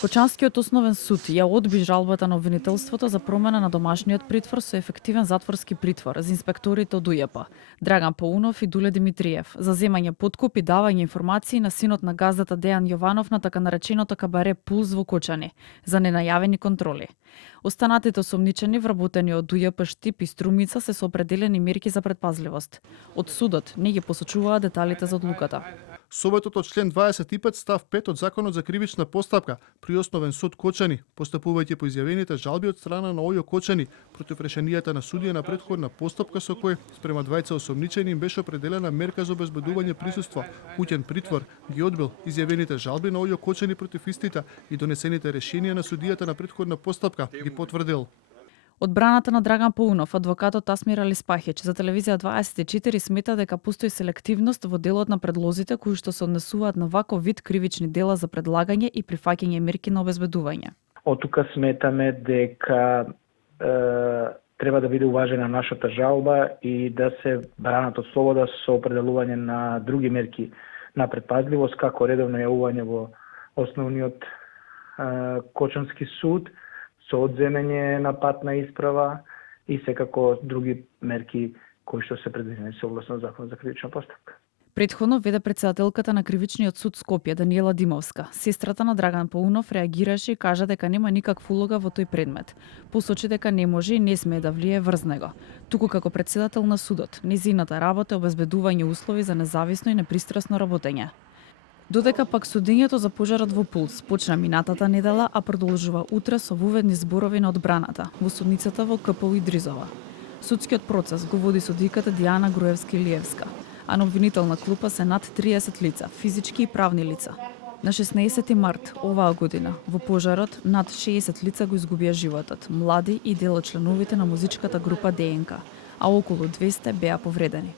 Кочанскиот основен суд ја одби жалбата на обвинителството за промена на домашниот притвор со ефективен затворски притвор за инспекторите од УЈП, Драган Паунов и Дуле Димитриев, за земање подкуп и давање информации на синот на газдата Дејан Јованов на така нареченото кабаре Пулс во Кочани, за ненајавени контроли. Останатите осомничени вработени од УЈП Штип и Струмица се со определени мерки за предпазливост. Од судот не ги посочуваа деталите за одлуката. Советот од член 25 став 5 од Законот за кривична постапка при Основен суд Кочани, постапувајќи по изјавените жалби од страна на ОЈО Кочани против решенијата на судија на претходна постапка со кој спрема двајца осомничени им беше определена мерка за обезбедување присуство, куќен притвор, ги одбил изјавените жалби на ОЈО Кочани против истите и донесените решенија на судијата на претходна постапка ги потврдил. Одбраната на Драган Паунов, адвокатот Асмир Алиспахич за телевизија 24 смета дека постои селективност во делот на предлозите кои што се однесуваат на ваков вид кривични дела за предлагање и прифаќање мерки на обезбедување. Од тука сметаме дека треба да биде уважена нашата жалба и да се бранат од слобода со определување на други мерки на предпазливост, како редовно јавување во основниот Кочански суд, со одземање на патна исправа и секако други мерки кои што се предвидени согласно Закон за кривична постапка. Претходно веде претседателката на Кривичниот суд Скопје Даниела Димовска. Сестрата на Драган Паунов реагираше и кажа дека нема никаква улога во тој предмет. Посочи дека не може и не смее да влие врз него. Туку како претседател на судот, незината работа е обезбедување услови за независно и непристрасно работење. Додека пак судењето за пожарот во Пулс почна минатата недела, а продолжува утре со воведни зборови на одбраната во судницата во КПУ Идризова. Судскиот процес го води судиката Диана Груевски-Лиевска, а на обвинителна клупа се над 30 лица, физички и правни лица. На 16 март оваа година во пожарот над 60 лица го изгубија животот, млади и дел од членовите на музичката група ДНК, а околу 200 беа повредени.